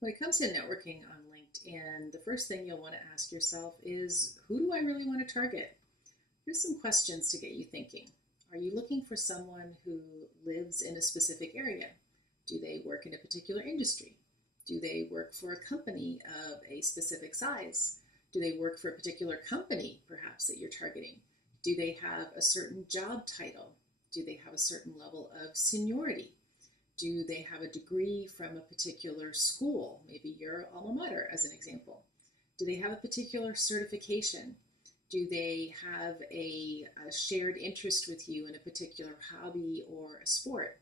When it comes to networking on LinkedIn, the first thing you'll want to ask yourself is, who do I really want to target? Here's some questions to get you thinking. Are you looking for someone who lives in a specific area? Do they work in a particular industry? Do they work for a company of a specific size? Do they work for a particular company, perhaps, that you're targeting? Do they have a certain job title? Do they have a certain level of seniority? Do they have a degree from a particular school, maybe your alma mater as an example? Do they have a particular certification? Do they have a shared interest with you in a particular hobby or a sport?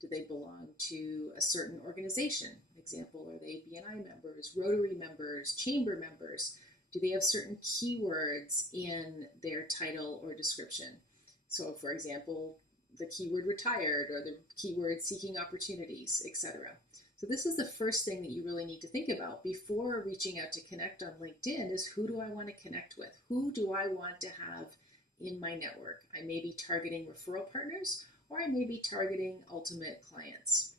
Do they belong to a certain organization? Example, are they BNI members, Rotary members, chamber members? Do they have certain keywords in their title or description? So, for example, the keyword retired or the keyword seeking opportunities, etc. So this is the first thing that you really need to think about before reaching out to connect on LinkedIn is, who do I want to connect with? Who do I want to have in my network? I may be targeting referral partners, or I may be targeting ultimate clients.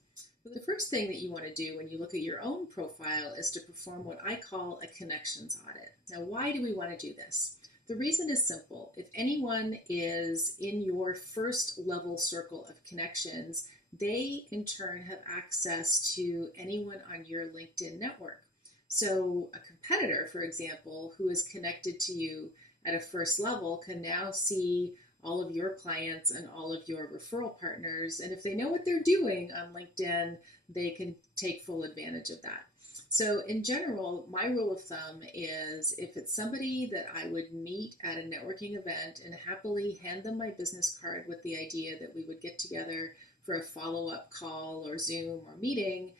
So the first thing that you want to do when you look at your own profile is to perform what I call a connections audit. Now, why do we want to do this? The reason is simple. If anyone is in your first level circle of connections, they in turn have access to anyone on your LinkedIn network. So a competitor, for example, who is connected to you at a first level can now see all of your clients and all of your referral partners. And if they know what they're doing on LinkedIn, they can take full advantage of that. So in general, my rule of thumb is, if it's somebody that I would meet at a networking event and happily hand them my business card with the idea that we would get together for a follow-up call or Zoom or meeting,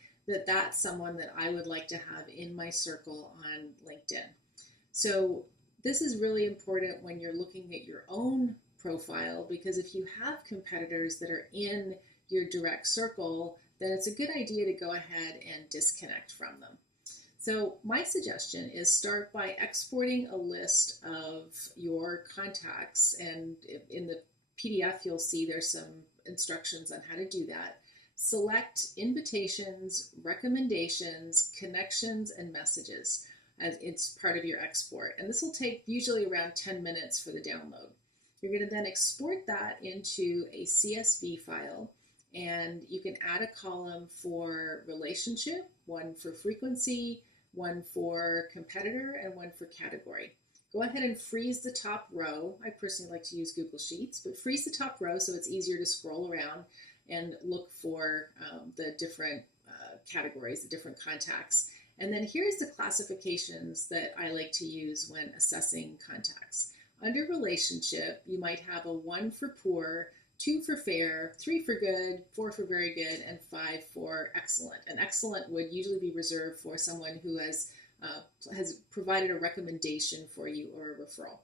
that's someone that I would like to have in my circle on LinkedIn. So this is really important when you're looking at your own profile, because if you have competitors that are in your direct circle, then it's a good idea to go ahead and disconnect from them. So my suggestion is, start by exporting a list of your contacts, and in the PDF you'll see there's some instructions on how to do that. Select invitations, recommendations, connections, and messages as it's part of your export. And this will take usually around 10 minutes for the download. You're going to then export that into a CSV file, and you can add a column for relationship, one for frequency, one for competitor, and one for category. Go ahead and freeze the top row. I personally like to use Google Sheets, but freeze the top row so it's easier to scroll around and look for the different categories, the different contacts. And then here's the classifications that I like to use when assessing contacts. Under relationship, you might have a 1 for poor, 2 for fair, 3 for good, 4 for very good, and 5 for excellent. And excellent would usually be reserved for someone who has provided a recommendation for you or a referral.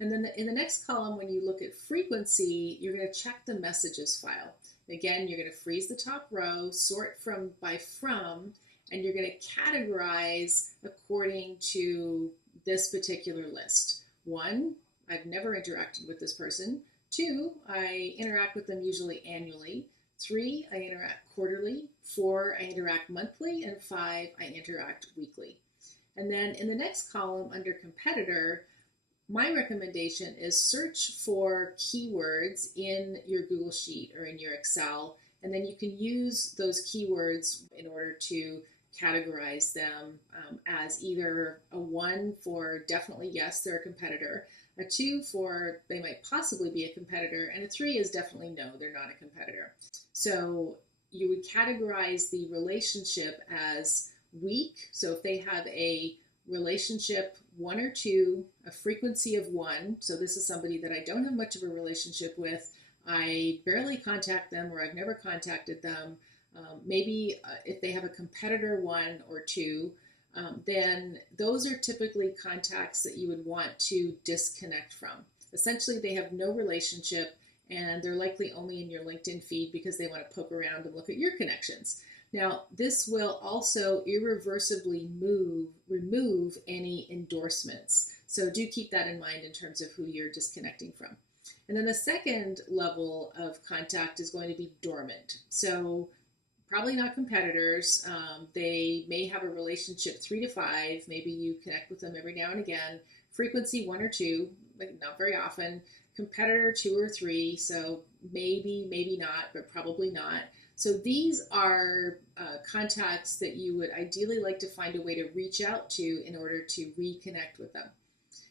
And then in the next column, when you look at frequency, you're going to check the messages file. Again, you're going to freeze the top row, sort by from, and you're going to categorize according to this particular list. 1, I've never interacted with this person. 2, I interact with them usually annually. 3, I interact quarterly. 4, I interact monthly. And 5, I interact weekly. And then in the next column under competitor, my recommendation is search for keywords in your Google Sheet or in your Excel, and then you can use those keywords in order to categorize them as either a 1 for definitely yes, they're a competitor, a 2 for they might possibly be a competitor, and a 3 is definitely no, they're not a competitor. So you would categorize the relationship as weak. So if they have a relationship 1 or 2, a frequency of 1, so this is somebody that I don't have much of a relationship with, I barely contact them or I've never contacted them. Maybe if they have a competitor 1 or 2, then those are typically contacts that you would want to disconnect from. Essentially, they have no relationship and they're likely only in your LinkedIn feed because they want to poke around and look at your connections. Now, this will also irreversibly remove any endorsements. So do keep that in mind in terms of who you're disconnecting from. And then the second level of contact is going to be dormant. So probably not competitors. They may have a relationship 3 to 5. Maybe you connect with them every now and again. Frequency 1 or 2, like not very often. Competitor 2 or 3. So maybe not, but probably not. So these are contacts that you would ideally like to find a way to reach out to in order to reconnect with them.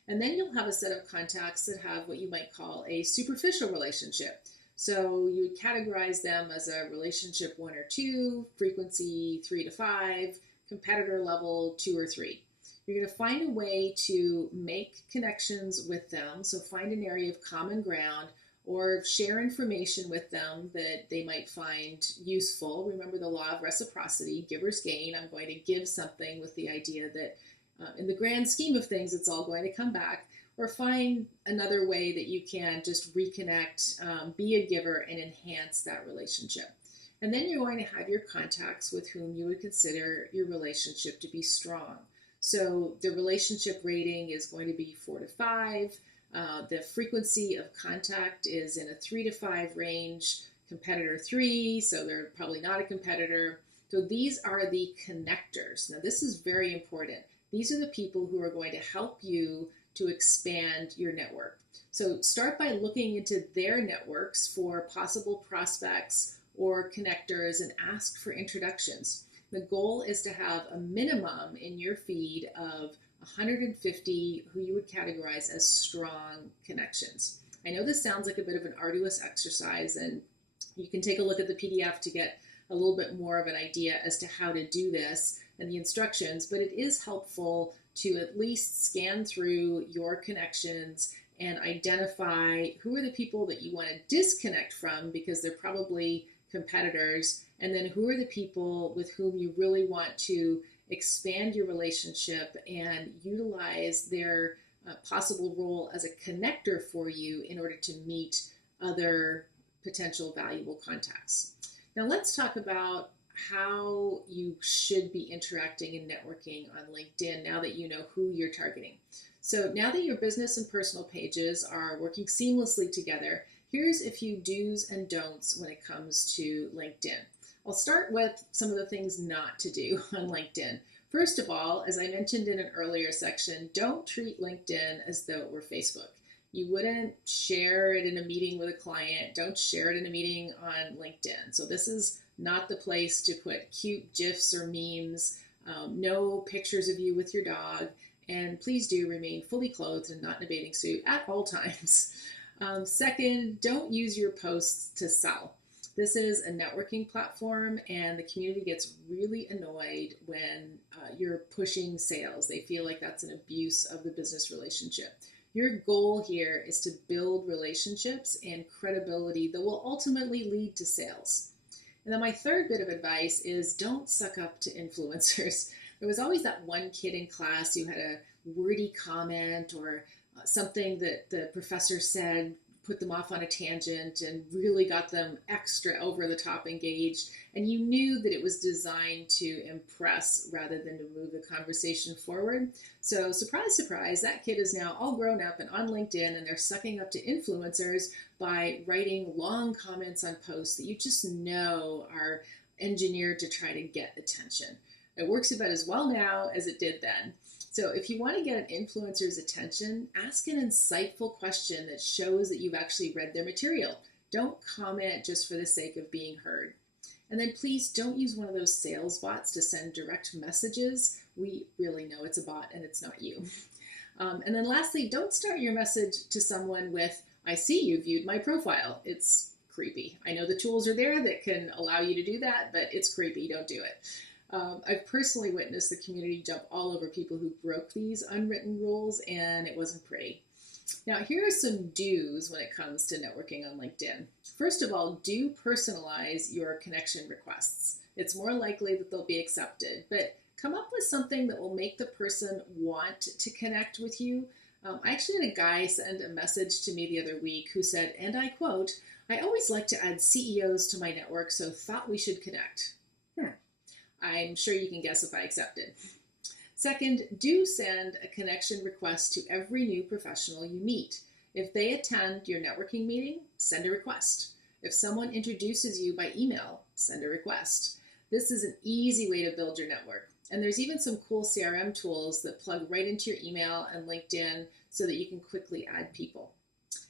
And then you'll have a set of contacts that have what you might call a superficial relationship. So you would categorize them as a relationship 1 or 2, frequency 3 to 5, competitor level 2 or 3. You're going to find a way to make connections with them. So find an area of common ground or share information with them that they might find useful. Remember the law of reciprocity, givers gain. I'm going to give something with the idea that in the grand scheme of things, it's all going to come back. Or find another way that you can just reconnect, be a giver, and enhance that relationship. And then you're going to have your contacts with whom you would consider your relationship to be strong. So the relationship rating is going to be 4 to 5. The frequency of contact is in a 3 to 5 range. Competitor 3, so they're probably not a competitor. So these are the connectors. Now this is very important. These are the people who are going to help you to expand your network. So start by looking into their networks for possible prospects or connectors and ask for introductions. The goal is to have a minimum in your feed of 150 who you would categorize as strong connections. I know this sounds like a bit of an arduous exercise, and you can take a look at the PDF to get a little bit more of an idea as to how to do this and the instructions, but it is helpful to at least scan through your connections and identify who are the people that you want to disconnect from because they're probably competitors, and then who are the people with whom you really want to expand your relationship and utilize their possible role as a connector for you in order to meet other potential valuable contacts. Now let's talk about how you should be interacting and networking on LinkedIn now that you know who you're targeting. So now that your business and personal pages are working seamlessly together, here's a few do's and don'ts when it comes to LinkedIn. I'll start with some of the things not to do on LinkedIn. First of all, as I mentioned in an earlier section, don't treat LinkedIn as though it were Facebook. You wouldn't share it in a meeting with a client. Don't share it in a meeting on LinkedIn. So this is not the place to put cute GIFs or memes, no pictures of you with your dog, and please do remain fully clothed and not in a bathing suit at all times. Second, don't use your posts to sell. This is a networking platform, and the community gets really annoyed when you're pushing sales. They feel like that's an abuse of the business relationship. Your goal here is to build relationships and credibility that will ultimately lead to sales. And then my third bit of advice is don't suck up to influencers. There was always that one kid in class who had a wordy comment or something that the professor said put them off on a tangent and really got them extra over the top engaged. And you knew that it was designed to impress rather than to move the conversation forward. So surprise, surprise, that kid is now all grown up and on LinkedIn, and they're sucking up to influencers by writing long comments on posts that you just know are engineered to try to get attention. It works about as well now as it did then. So if you want to get an influencer's attention, ask an insightful question that shows that you've actually read their material. Don't comment just for the sake of being heard. And then please don't use one of those sales bots to send direct messages. We really know it's a bot and it's not you. And then lastly, don't start your message to someone with, "I see you viewed my profile." It's creepy. I know the tools are there that can allow you to do that, but it's creepy. Don't do it. I've personally witnessed the community jump all over people who broke these unwritten rules, and it wasn't pretty. Now, here are some do's when it comes to networking on LinkedIn. First of all, do personalize your connection requests. It's more likely that they'll be accepted, but come up with something that will make the person want to connect with you. I actually had a guy send a message to me the other week who said, and I quote, "I always like to add CEOs to my network, so thought we should connect." I'm sure you can guess if I accepted. Second, do send a connection request to every new professional you meet. If they attend your networking meeting, send a request. If someone introduces you by email, send a request. This is an easy way to build your network. And there's even some cool CRM tools that plug right into your email and LinkedIn so that you can quickly add people.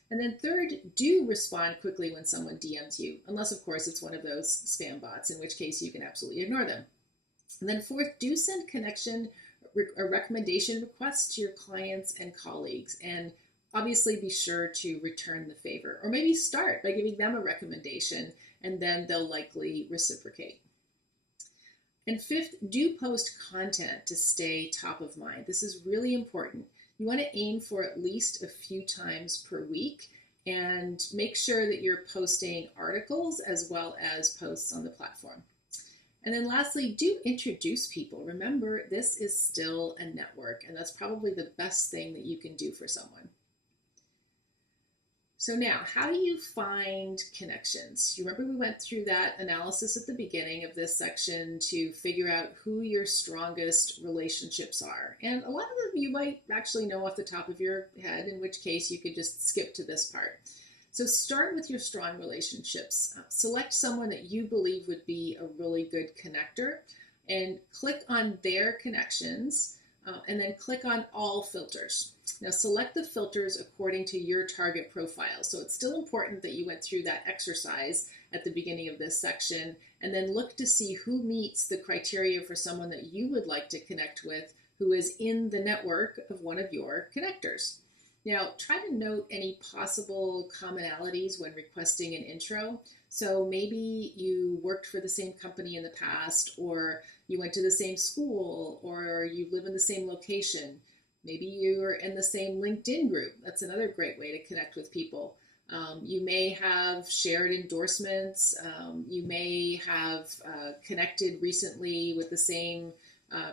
And then third, do respond quickly when someone DMs you, unless of course it's one of those spam bots, in which case you can absolutely ignore them. And then fourth, do send connection or recommendation requests to your clients and colleagues. And obviously be sure to return the favor, or maybe start by giving them a recommendation and then they'll likely reciprocate. And fifth, do post content to stay top of mind. This is really important. You want to aim for at least a few times per week and make sure that you're posting articles as well as posts on the platform. And then lastly, do introduce people. Remember, this is still a network, and that's probably the best thing that you can do for someone. So now, how do you find connections? You remember we went through that analysis at the beginning of this section to figure out who your strongest relationships are. And a lot of them you might actually know off the top of your head, in which case you could just skip to this part. So start with your strong relationships. Select someone that you believe would be a really good connector and click on their connections and then click on all filters. Now select the filters according to your target profile. So it's still important that you went through that exercise at the beginning of this section and then look to see who meets the criteria for someone that you would like to connect with who is in the network of one of your connectors. Now, try to note any possible commonalities when requesting an intro. So maybe you worked for the same company in the past, or you went to the same school, or you live in the same location. Maybe you're in the same LinkedIn group. That's another great way to connect with people. You may have shared endorsements. You may have connected recently with the same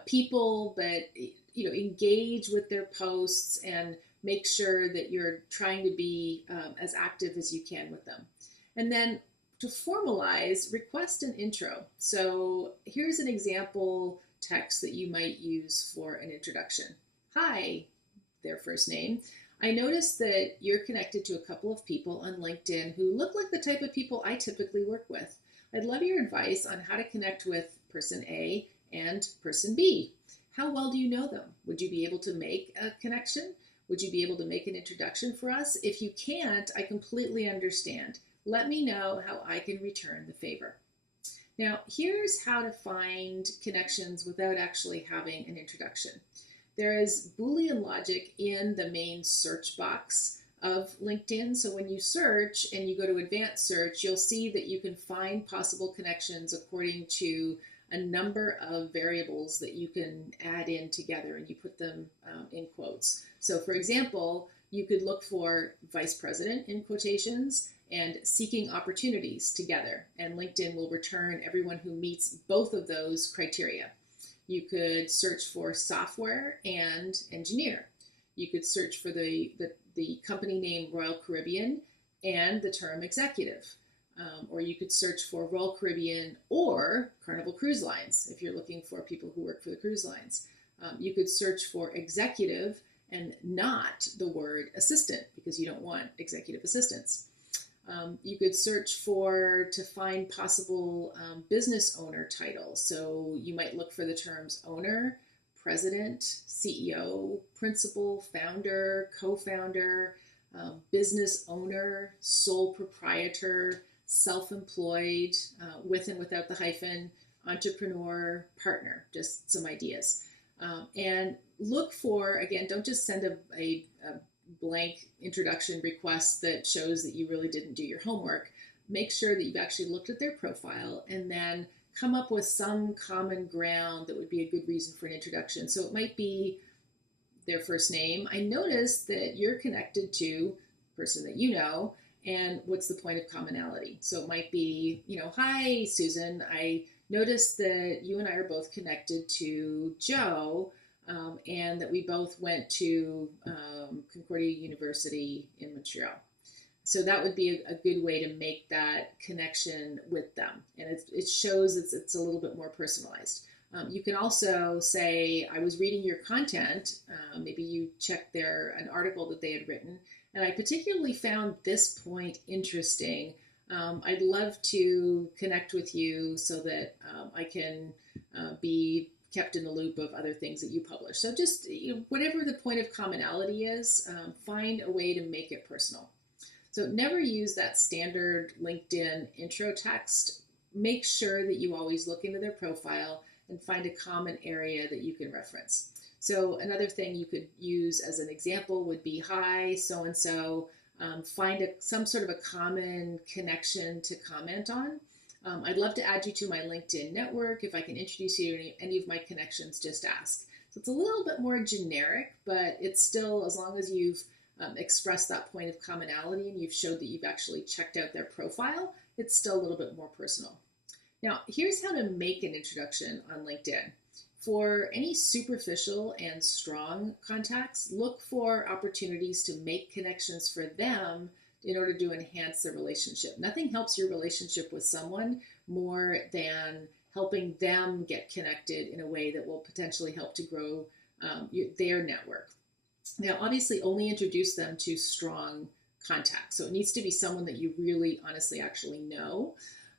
people, but engage with their posts and make sure that you're trying to be as active as you can with them. And then to formalize, request an intro. So here's an example text that you might use for an introduction. Hi, their first name. I noticed that you're connected to a couple of people on LinkedIn who look like the type of people I typically work with. I'd love your advice on how to connect with person A and person B. How well do you know them? Would you be able to make a connection? Would you be able to make an introduction for us? If you can't, I completely understand. Let me know how I can return the favor. Now, here's how to find connections without actually having an introduction. There is Boolean logic in the main search box of LinkedIn. So when you search and you go to advanced search, you'll see that you can find possible connections according to a number of variables that you can add in together, and you put them in quotes. So for example, you could look for vice president in quotations and seeking opportunities together, and LinkedIn will return everyone who meets both of those criteria. You could search for software and engineer. You could search for the company name Royal Caribbean and the term executive. Or you could search for Royal Caribbean or Carnival Cruise Lines if you're looking for people who work for the cruise lines. You could search for executive and not the word assistant because you don't want executive assistants. You could search to find possible business owner titles. So you might look for the terms owner, president, CEO, principal, founder, co-founder, business owner, sole proprietor, self-employed, with and without the hyphen, entrepreneur, partner, just some ideas. And look for, again, don't just send a blank introduction request that shows that you really didn't do your homework. Make sure that you've actually looked at their profile and then come up with some common ground that would be a good reason for an introduction. So it might be their first name. I noticed that you're connected to a person that you know, and what's the point of commonality? So it might be, hi, Susan, I noticed that you and I are both connected to Joe, and that we both went to Concordia University in Montreal. So that would be a good way to make that connection with them. And it shows it's a little bit more personalized. You can also say, I was reading your content. Maybe you checked an article that they had written, and I particularly found this point interesting. I'd love to connect with you so that I can be kept in the loop of other things that you publish. So just whatever the point of commonality is, find a way to make it personal. So never use that standard LinkedIn intro text. Make sure that you always look into their profile and find a common area that you can reference. So another thing you could use as an example would be, hi, so-and-so. Find some sort of a common connection to comment on. I'd love to add you to my LinkedIn network. If I can introduce you to any of my connections, just ask. So it's a little bit more generic, but it's still, as long as you've expressed that point of commonality and you've showed that you've actually checked out their profile, it's still a little bit more personal. Now, here's how to make an introduction on LinkedIn. For any superficial and strong contacts, look for opportunities to make connections for them in order to enhance the relationship. Nothing helps your relationship with someone more than helping them get connected in a way that will potentially help to grow their network. Now, obviously, only introduce them to strong contacts. So it needs to be someone that you really, honestly, actually know.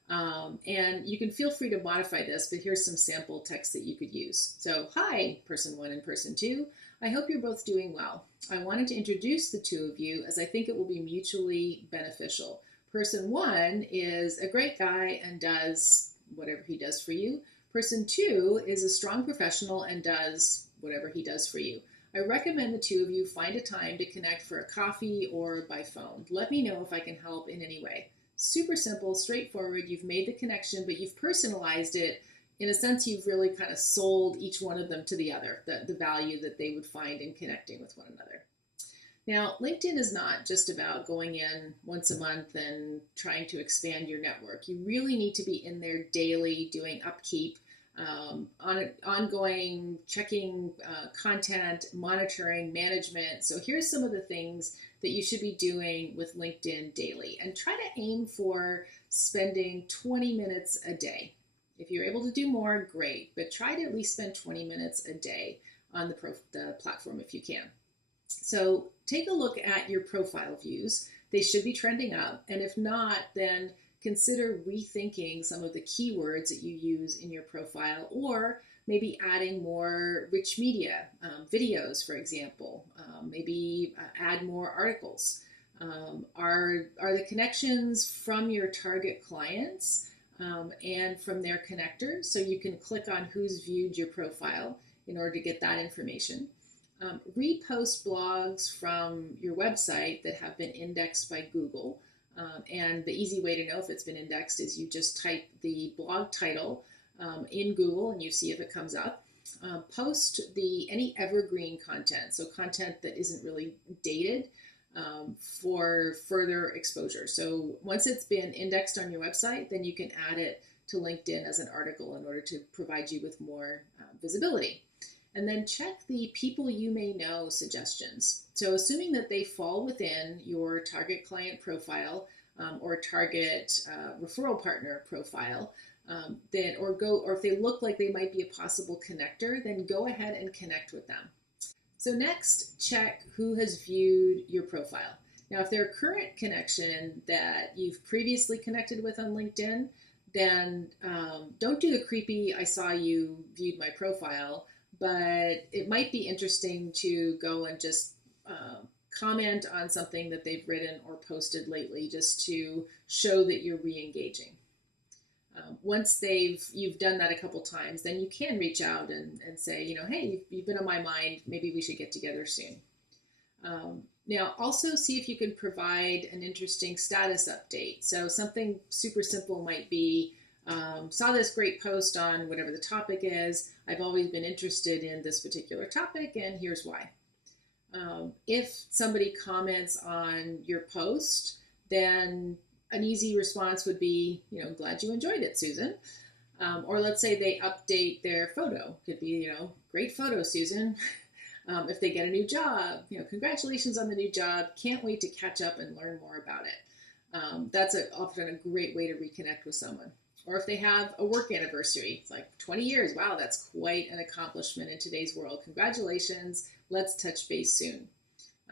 And you can feel free to modify this, but here's some sample text that you could use. So, hi, person one and person two. I hope you're both doing well. I wanted to introduce the two of you as I think it will be mutually beneficial. Person one is a great guy and does whatever he does for you. Person two is a strong professional and does whatever he does for you. I recommend the two of you find a time to connect for a coffee or by phone. Let me know if I can help in any way. Super simple, straightforward. You've made the connection, but you've personalized it. In a sense, you've really kind of sold each one of them to the other, the value that they would find in connecting with one another. Now, LinkedIn is not just about going in once a month and trying to expand your network. You really need to be in there daily, doing upkeep, ongoing checking content, monitoring, management. So here's some of the things that you should be doing with LinkedIn daily, and try to aim for spending 20 minutes a day. If you're able to do more, great, but try to at least spend 20 minutes a day on the platform if you can. So take a look at your profile views. They should be trending up, and if not, then consider rethinking some of the keywords that you use in your profile, or maybe adding more rich media, videos, for example. Maybe add more articles. Are the connections from your target clients and from their connectors? So you can click on who's viewed your profile in order to get that information. Repost blogs from your website that have been indexed by Google. And the easy way to know if it's been indexed is you just type the blog title in Google and you see if it comes up. Post any evergreen content, so content that isn't really dated, for further exposure. So once it's been indexed on your website, then you can add it to LinkedIn as an article in order to provide you with more visibility. And then check the people you may know suggestions. So assuming that they fall within your target client profile or target referral partner profile, or if they look like they might be a possible connector, then go ahead and connect with them. So next, check who has viewed your profile. Now, if they're a current connection that you've previously connected with on LinkedIn, then don't do the creepy, I saw you viewed my profile, but it might be interesting to go and just comment on something that they've written or posted lately, just to show that you're re-engaging. Once you've done that a couple times, then you can reach out and say, hey, you've been on my mind, maybe we should get together soon. Now, also see if you can provide an interesting status update. So something super simple might be, saw this great post on whatever the topic is. I've always been interested in this particular topic, and here's why. If somebody comments on your post, then an easy response would be, glad you enjoyed it, Susan. Or let's say they update their photo. Could be, great photo, Susan. If they get a new job, congratulations on the new job. Can't wait to catch up and learn more about it. That's often a great way to reconnect with someone. Or if they have a work anniversary, it's like 20 years. Wow, that's quite an accomplishment in today's world. Congratulations. Let's touch base soon.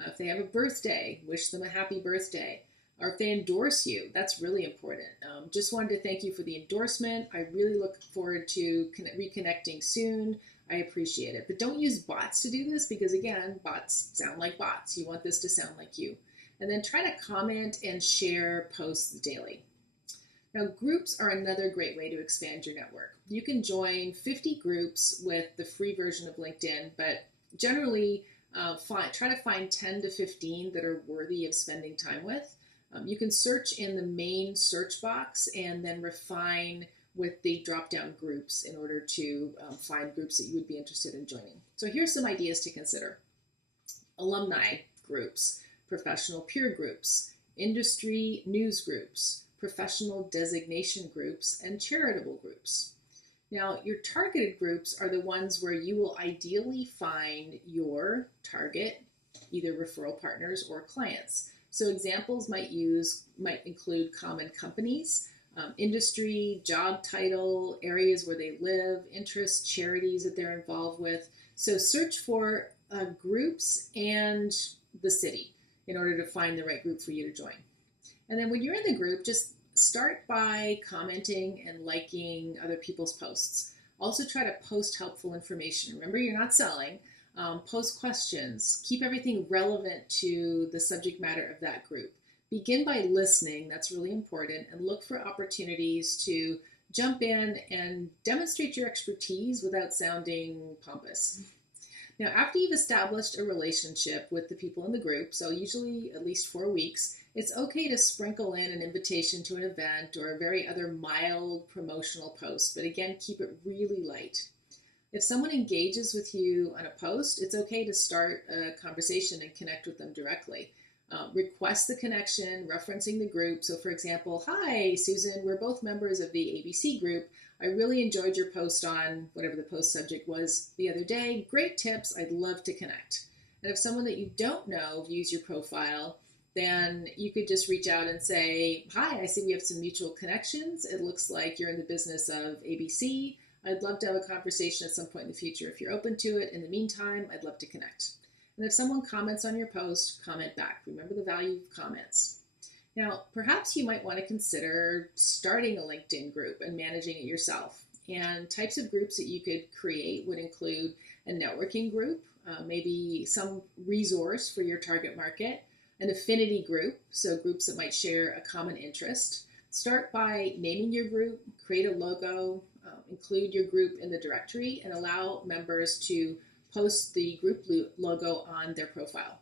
If they have a birthday, wish them a happy birthday. or if they endorse you. That's really important. Just wanted to thank you for the endorsement. I really look forward to reconnecting soon. I appreciate it. But don't use bots to do this because, again, bots sound like bots. You want this to sound like you. And then try to comment and share posts daily. Now, groups are another great way to expand your network. You can join 50 groups with the free version of LinkedIn, but generally try to find 10 to 15 that are worthy of spending time with. You can search in the main search box and then refine with the drop-down groups in order to find groups that you would be interested in joining. So here's some ideas to consider. Alumni groups, professional peer groups, industry news groups, professional designation groups, and charitable groups. Now, your targeted groups are the ones where you will ideally find your target, either referral partners or clients. So examples might include common companies, industry, job title, areas where they live, interests, charities that they're involved with. So search for groups and the city in order to find the right group for you to join. And then when you're in the group, just start by commenting and liking other people's posts. Also try to post helpful information. Remember, you're not selling. Post questions. Keep everything relevant to the subject matter of that group. Begin by listening. That's really important. And look for opportunities to jump in and demonstrate your expertise without sounding pompous. Now, after you've established a relationship with the people in the group, so usually at least 4 weeks, it's okay to sprinkle in an invitation to an event or a very other mild promotional post, but again, keep it really light. If someone engages with you on a post, it's okay to start a conversation and connect with them directly. Request the connection, referencing the group. So for example, hi, Susan, we're both members of the ABC group. I really enjoyed your post on whatever the post subject was the other day. Great tips. I'd love to connect. And if someone that you don't know views your profile, then you could just reach out and say, hi, I see we have some mutual connections. It looks like you're in the business of ABC. I'd love to have a conversation at some point in the future if you're open to it. In the meantime, I'd love to connect. And if someone comments on your post, comment back. Remember the value of comments. Now, perhaps you might want to consider starting a LinkedIn group and managing it yourself. And types of groups that you could create would include a networking group, maybe some resource for your target market, an affinity group, so groups that might share a common interest. Start by naming your group, create a logo, include your group in the directory, and allow members to post the group logo on their profile.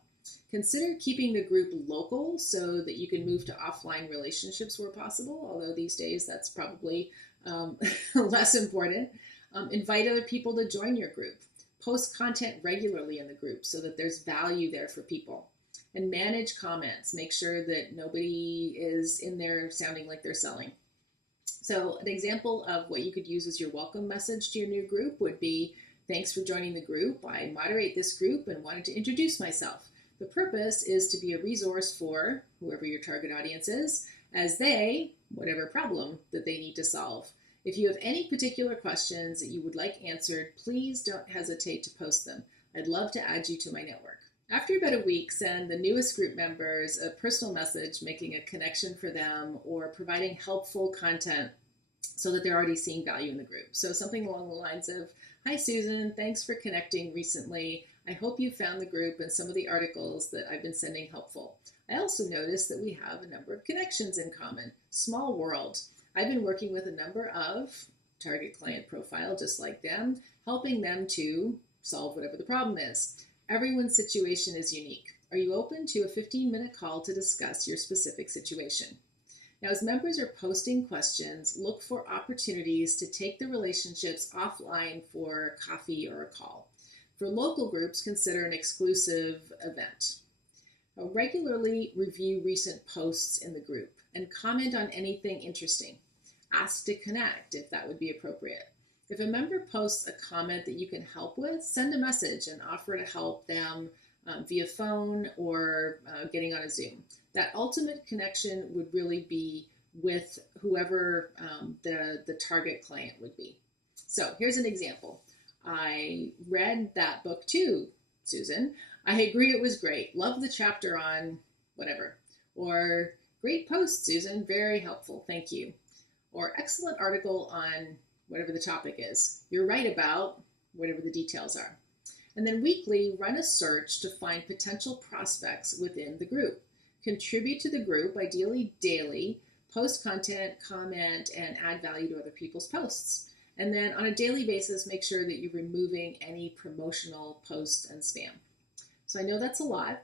Consider keeping the group local so that you can move to offline relationships where possible, although these days that's probably less important. Invite other people to join your group. Post content regularly in the group so that there's value there for people. And manage comments. Make sure that nobody is in there sounding like they're selling. So an example of what you could use as your welcome message to your new group would be, thanks for joining the group. I moderate this group and wanted to introduce myself. The purpose is to be a resource for whoever your target audience is, as they, whatever problem that they need to solve. If you have any particular questions that you would like answered, please don't hesitate to post them. I'd love to add you to my network. After about a week, send the newest group members a personal message making a connection for them or providing helpful content so that they're already seeing value in the group. So something along the lines of, hi Susan, thanks for connecting recently. I hope you found the group and some of the articles that I've been sending helpful. I also noticed that we have a number of connections in common. Small world. I've been working with a number of target client profile just like them, helping them to solve whatever the problem is. Everyone's situation is unique. Are you open to a 15-minute call to discuss your specific situation? Now, as members are posting questions, look for opportunities to take the relationships offline for coffee or a call. For local groups, consider an exclusive event. Now, regularly review recent posts in the group and comment on anything interesting. Ask to connect if that would be appropriate. If a member posts a comment that you can help with, send a message and offer to help them via phone or getting on a Zoom. That ultimate connection would really be with whoever the target client would be. So here's an example. I read that book too, Susan. I agree it was great. Love the chapter on whatever. Or Great post, Susan. Very helpful. Thank you. Or excellent article on whatever the topic is. You're right about whatever the details are. And then weekly, run a search to find potential prospects within the group. Contribute to the group, ideally daily, post content, comment, and add value to other people's posts. And then on a daily basis, make sure that you're removing any promotional posts and spam. So I know that's a lot.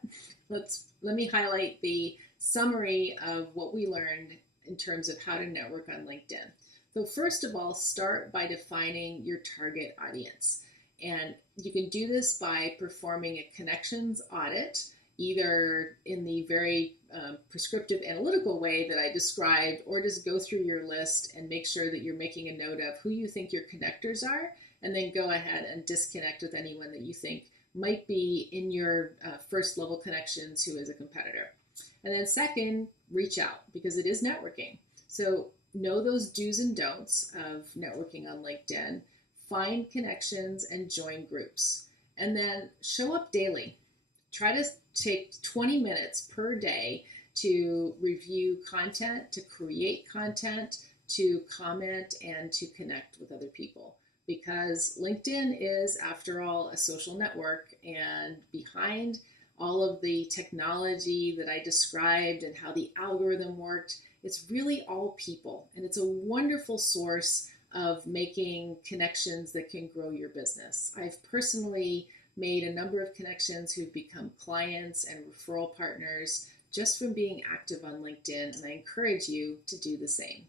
Let me highlight the summary of what we learned in terms of how to network on LinkedIn. So first of all, start by defining your target audience. And you can do this by performing a connections audit, either in the very prescriptive analytical way that I described, or just go through your list and make sure that you're making a note of who you think your connectors are, and then go ahead and disconnect with anyone that you think might be in your first level connections who is a competitor. And then second, reach out, because it is networking. So know those do's and don'ts of networking on LinkedIn. Find connections and join groups. And then show up daily. Try to take 20 minutes per day to review content, to create content, to comment, and to connect with other people. Because LinkedIn is, after all, a social network, and behind all of the technology that I described and how the algorithm worked, it's really all people. And it's a wonderful source of making connections that can grow your business. I've personally made a number of connections who've become clients and referral partners just from being active on LinkedIn, and I encourage you to do the same.